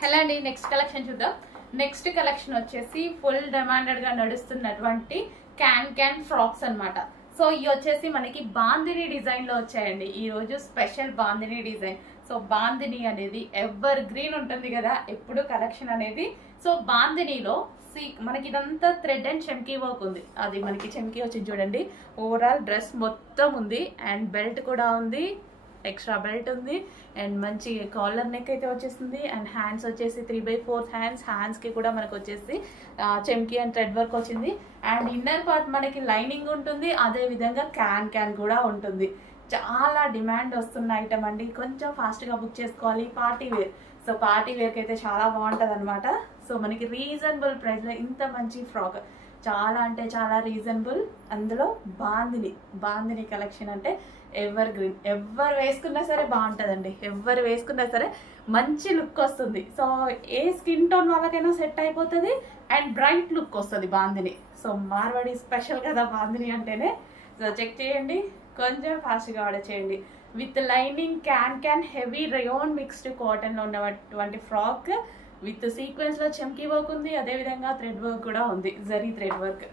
Hello అండి, next collection చూద్దాం. Next collection వచ్చేసి ఫుల్ డిమాండెడ్ గా నడుస్తున్నటువంటి క్యాన్ ఫ్రాక్స్ అన్నమాట. సో ఇవి వచ్చేసి మనకి బాందిని డిజైన్ లో వచ్చాయండి. ఈ రోజు special bandhani design. So bandhani అనేది ఎవర్ గ్రీన్ ఉంటుంది కదా ఎప్పుడు కలెక్షన్ అనేది. సో బాందినిలో మనకి ఇదంతా థ్రెడ్ అండ్ చెమ్కీ వర్క్ ఉంది. అది మనకి చెమ్కీ వచ్చింది చూడండి. ఓవరాల్ డ్రెస్ మొత్తం ఉంది అండ్ బెల్ట్ కూడా ఉంది, ఎక్స్ట్రా బెల్ట్ ఉంది అండ్ మంచి కాలర్ నెక్ అయితే వచ్చేసింది. అండ్ హ్యాండ్స్ వచ్చేసి 3/4 హ్యాండ్స్ కి కూడా మనకు వచ్చేసి చెమ్కీ అండ్ థ్రెడ్ వర్క్ వచ్చింది. అండ్ ఇన్నర్ పార్ట్ మనకి లైనింగ్ ఉంటుంది, అదే విధంగా క్యాన్ కూడా ఉంటుంది. చాలా డిమాండ్ వస్తున్న ఐటమ్ అండి. కొంచెం ఫాస్ట్ గా బుక్ చేసుకోవాలి. పార్టీ వేర్, సో పార్టీ వేర్కి అయితే చాలా బాగుంటది అనమాట. సో మనకి రీజనబుల్ ప్రైస్ లో ఇంత మంచి ఫ్రాక్, చాలా అంటే చాలా రీజనబుల్. అందులో బాందిని కలెక్షన్ అంటే ఎవర్ గ్రీన్, ఎవరు వేసుకున్నా సరే బాగుంటుందండి. ఎవరు వేసుకున్నా సరే మంచి లుక్ వస్తుంది. సో ఏ స్కిన్ టోన్ వాళ్ళకైనా సెట్ అయిపోతుంది అండ్ బ్రైట్ లుక్ వస్తుంది బాందిని. సో మార్వాడి స్పెషల్ కదా బాందిని అంటేనే. సో చెక్ చేయండి, కొంచెం ఫాస్ట్గా ఆర్డర్ చేయండి. With lining can heavy rayon mixed cotton లో ఉన్నటువంటి ఫ్రాక్ విత్ సీక్వెన్స్ లో చెమ్కీ వర్క్ ఉంది, అదే విధంగా థ్రెడ్ వర్క్ కూడా ఉంది, జరీ థ్రెడ్ వర్క్.